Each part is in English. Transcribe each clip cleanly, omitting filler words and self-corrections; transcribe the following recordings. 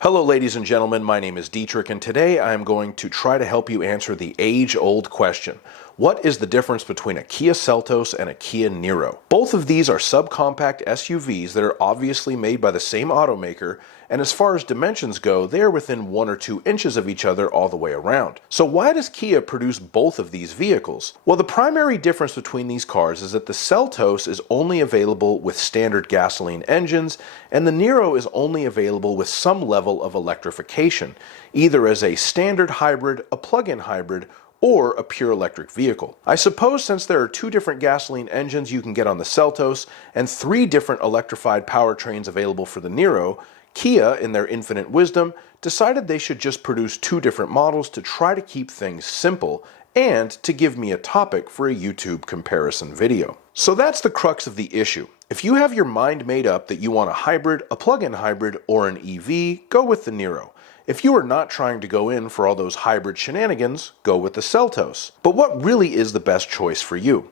Hello ladies and gentlemen, my name is Dietrich and today I am going to try to help you answer the age-old question. What is the difference between a Kia Seltos and a Kia Niro? Both of these are subcompact SUVs that are obviously made by the same automaker, and as far as dimensions go, they are within 1 or 2 inches of each other all the way around. So why does Kia produce both of these vehicles? Well, the primary difference between these cars is that the Seltos is only available with standard gasoline engines, and the Niro is only available with some level of electrification, either as a standard hybrid, a plug-in hybrid, or a pure electric vehicle. I suppose since there are 2 different gasoline engines you can get on the Seltos and 3 different electrified powertrains available for the Niro, Kia, in their infinite wisdom, decided they should just produce 2 different models to try to keep things simple and to give me a topic for a YouTube comparison video. So that's the crux of the issue. If you have your mind made up that you want a hybrid, a plug-in hybrid, or an EV, go with the Niro. If you are not trying to go in for all those hybrid shenanigans, go with the Seltos. But what really is the best choice for you?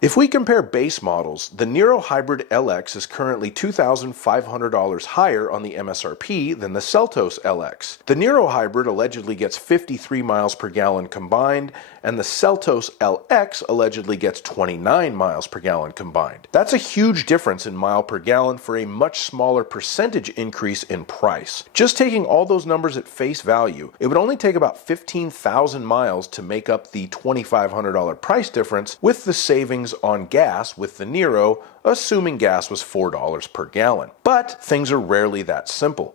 If we compare base models, the Niro Hybrid LX is currently $2,500 higher on the MSRP than the Seltos LX. The Niro Hybrid allegedly gets 53 miles per gallon combined, and the Seltos LX allegedly gets 29 miles per gallon combined. That's a huge difference in mile per gallon for a much smaller percentage increase in price. Just taking all those numbers at face value, it would only take about 15,000 miles to make up the $2,500 price difference with the savings on gas with the Niro, assuming gas was $4 per gallon. But things are rarely that simple.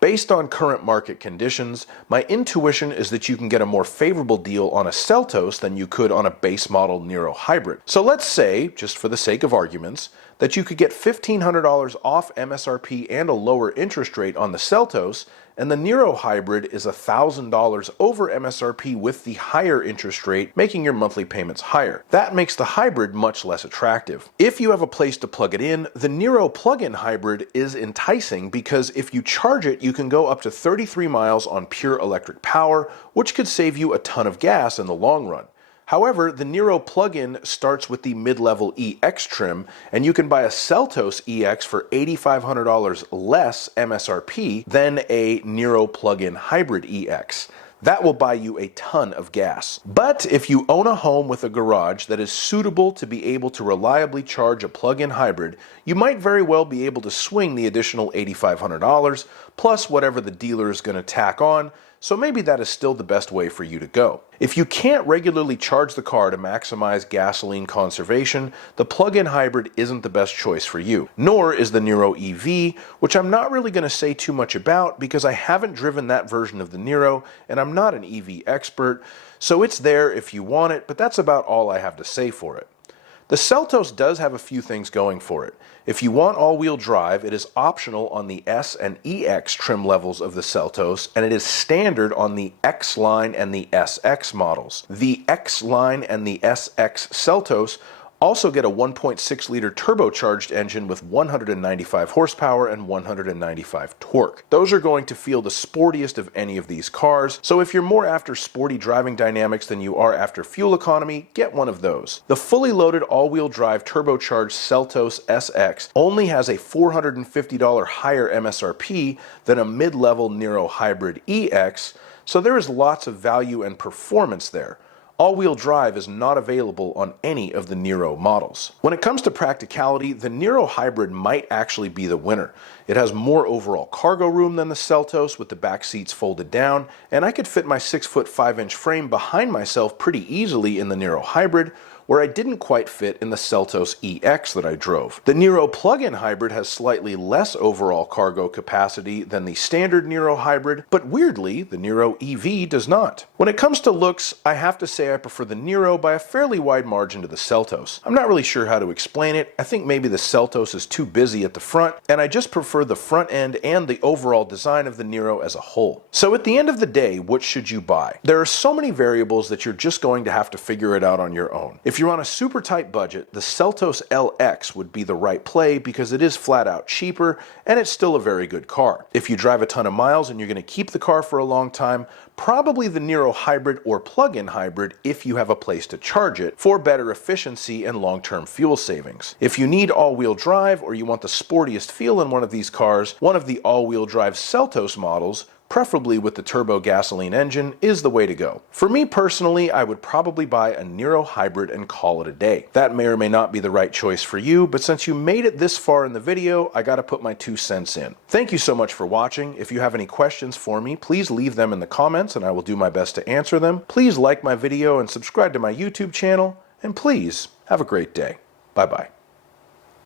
Based on current market conditions, my intuition is that you can get a more favorable deal on a Seltos than you could on a base model Niro hybrid. So let's say, just for the sake of arguments, that you could get $1,500 off MSRP and a lower interest rate on the Seltos, and the Niro hybrid is $1,000 over MSRP with the higher interest rate, making your monthly payments higher. That makes the hybrid much less attractive. If you have a place to plug it in, the Niro plug-in hybrid is enticing because if you charge it, you can go up to 33 miles on pure electric power, which could save you a ton of gas in the long run. However, the Niro plug-in starts with the mid-level EX trim, and you can buy a Seltos EX for $8,500 less MSRP than a Niro plug-in hybrid EX. That will buy you a ton of gas. But if you own a home with a garage that is suitable to be able to reliably charge a plug-in hybrid, you might very well be able to swing the additional $8,500 plus whatever the dealer is going to tack on, so maybe that is still the best way for you to go. If you can't regularly charge the car to maximize gasoline conservation, the plug-in hybrid isn't the best choice for you. Nor is the Niro EV, which I'm not really going to say too much about because I haven't driven that version of the Niro and I'm not an EV expert, so it's there if you want it, but that's about all I have to say for it. The Seltos does have a few things going for it. If you want all-wheel drive, it is optional on the S and EX trim levels of the Seltos, and it is standard on the X-Line and the SX models. The X-Line and the SX Seltos also get a 1.6-liter turbocharged engine with 195 horsepower and 195 torque. Those are going to feel the sportiest of any of these cars, so if you're more after sporty driving dynamics than you are after fuel economy, get one of those. The fully loaded all-wheel drive turbocharged Seltos SX only has a $450 higher MSRP than a mid-level Niro Hybrid EX, so there is lots of value and performance there. All-wheel drive is not available on any of the Niro models. When it comes to practicality, the Niro Hybrid might actually be the winner. It has more overall cargo room than the Seltos with the back seats folded down, and I could fit my 6'5" frame behind myself pretty easily in the Niro Hybrid, where I didn't quite fit in the Seltos EX that I drove. The Niro plug-in hybrid has slightly less overall cargo capacity than the standard Niro hybrid, but weirdly, the Niro EV does not. When it comes to looks, I have to say I prefer the Niro by a fairly wide margin to the Seltos. I'm not really sure how to explain it. I think maybe the Seltos is too busy at the front, and I just prefer the front end and the overall design of the Niro as a whole. So at the end of the day, what should you buy? There are so many variables that you're just going to have to figure it out on your own. If you're on a super tight budget, the Seltos LX would be the right play because it is flat out cheaper and it's still a very good car. If you drive a ton of miles and you're going to keep the car for a long time, probably the Niro hybrid or plug-in hybrid if you have a place to charge it for better efficiency and long-term fuel savings. If you need all-wheel drive or you want the sportiest feel in one of these cars, one of the all-wheel drive Seltos models, preferably with the turbo gasoline engine, is the way to go. For me personally, I would probably buy a Niro hybrid and call it a day. That may or may not be the right choice for you, but since you made it this far in the video, I gotta put my 2 cents in. Thank you so much for watching. If you have any questions for me, please leave them in the comments and I will do my best to answer them. Please like my video and subscribe to my YouTube channel, and please have a great day. Bye-bye.